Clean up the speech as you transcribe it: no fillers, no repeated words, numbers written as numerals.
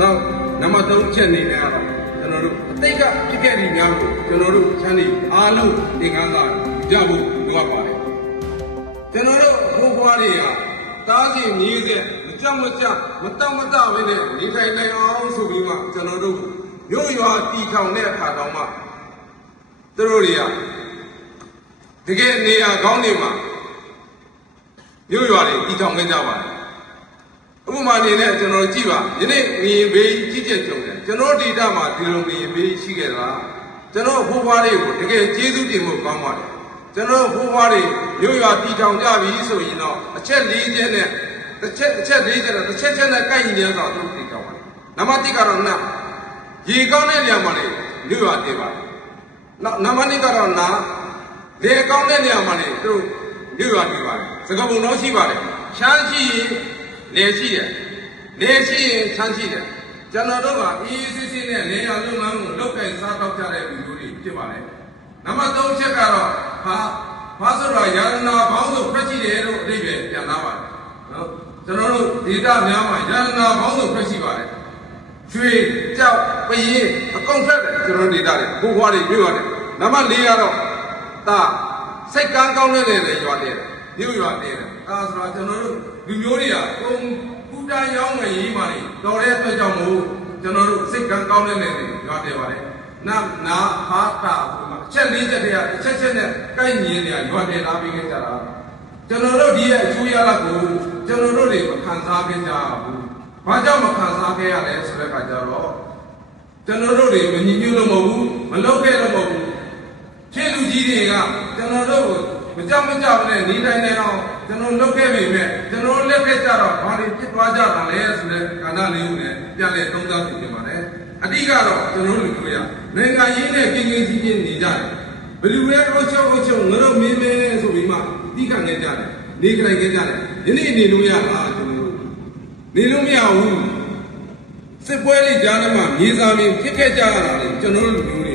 နောက်နံပါတ်3ချက်အနေနဲ့ကတော့ကျွန်တော်တို့အတိတ်ကဖြစ်ခဲ့တဲ့များကိုကျွန်တော်တို့ချမ်းနေအားလုံးသင်ခန်းစာကြဖို့လိုအပ်ပါတယ်ကျွန်တော်တို့ဘိုးဘွားတွေကတားစီမြေးတဲ့မကြောက်မကြမတောင့်မတပဲနဲ့နေထိုင်နိုင်အောင်ဆိုပြီးမှကျွန်တော်တို့မြို့ရွာတီထောင်တဲ့အခါတောင်မှသူတို့တွေကတကယ်နေရာကောင်းနေမှာမြို့ရွာတွေတီထောင်ခဲ့ကြပါတယ်ဥပမာအနေနဲ့ကျွန်တော်ကြည့်ပါယနေ့ငရင်ဘေးကြီးကျယ်ကြုံတယ်ကျွန်တော်ဒေတာမှာဒီလိုငရင်ဘေးရှိခဲ့တာကျွန်တော်ဘိုးဘွားတွေကိုတကယ်ကျေးဇူးတင်ဖို့ကောင်းပါတယ်ကျွန်တော်ဘိုးဘွားတွေမြို့ရွာတီထောင်ကြပြီဆိုရင်တော့အချက်၄ချက်နဲ့တစ်ချက်၄ချက်နဲ့တစ်ချက်နဲ့ကိုက်ညီနေတော့သူတို့တီထောင်ပါတယ်နံပါတ်1ကတော့နာရေကောင်းတဲ့နေရာမှာလေမြို့ရွာတည်ပါတယ်နောက်နံပါတ်2ကတော့နာလေကောင်းတဲ့နေရာမှာလေသူတို့မြို့ရွာတည်ပါတယ်စကားပုံတော့ရှိပါတယ်ချမ်းရှိရင်လေရှိတယ်လေရှိရင်ချမ်းရှိတယ်ကျွန်တော်တို့ကအေးစစ်စစ်နဲ့လေယာလုပ်ငန်းကိုလုပ်ကိုင်စားတော့ကြတဲ့လူမျိုးတွေဖြစ်ပါလေနံပါတ်3ချက်ကတော့ဘာဆိုတော့ယာရနာဘောင်းဆိုဖက်ရှိတယ်လို့အဓိပ္ပာယ်ပြန်လာပါတယ်နော်ကျွန်တော်တို့ဒေတာများမှာယာရနာဘောင်းဆိုဖက်ရှိပါတယ်ရွှေကြောက်ပရင်အကုန်ဖက်တယ်ကျွန်တော်ဒေတာတွေဘိုးဘွားတွေပြောရတယ်နံပါတ်4ကတော့ဒါစိတ်ကန်းကောင်းတဲ့လေရွာတယ်မြို့ရွာတယ်အဲဆိုတော့ကျွန်တော်တို့လူမျိုးတွေကပုံပူတန်ရောင်းငရေးပါလေတော်တဲ့အတွက်ကြောင့်မို့ကျွန်တော်တို့စိတ်ကံကောင်းတဲ့နေတွေရွာတယ်ပါလေနာဟာတာအချက်၄ချက်တည်းအချက်နဲ့ကိုက်ညီနေရွာတယ်လာပြီးခဲ့ကြတာကျွန်တော်တို့ဒီရဲ့အကျိုးရလဒ်ကိုကျွန်တော်တို့တွေမခံစားခဲ့ကြဘူးဘာကြောင့်မခံစားခဲ့ရလဲဆိုတဲ့အခါကျတော့ကျွန်တော်တို့တွေမညီညွတ်လို့မဟုတ်ဘူးမလုပ်ခဲ့လို့မဟုတ်ဘူးခြေလူကြီးတွေကကျွန်တော်တို့မကြောက်နဲ့နေတိုင်းနေအောင်ကျွန်တော်လုပ်ခဲ့ပြီမဲ့ကျွန်တော်လက်ခဲ့ကြတော့ဘာတွေဖြစ်သွားကြတာလဲဆိုတဲ့ကာဏလေးကိုလည်းပြန်လဲသုံးသပ်ပြင်ပါတယ်အတိကတော့ကျွန်တော်လူမျိုးရနိုင်ငံရေးနဲ့ကိန်းကြီးချင်းနေကြတယ်ဘယ်လိုလဲအချုပ်ငါတို့မင်းမင်းဆိုပြီးမှတိခတ်နေကြတယ်နေကြိုင်ခဲ့ကြတယ်ယနေ့နေလို့ရလားကျွန်တော်တို့နေလို့မရဘူးစစ်ပွဲလေးကြားထဲမှာမြေစာမင်းဖြစ်ခဲ့ကြရတာလေကျွန်တော်တို့လူမျိုး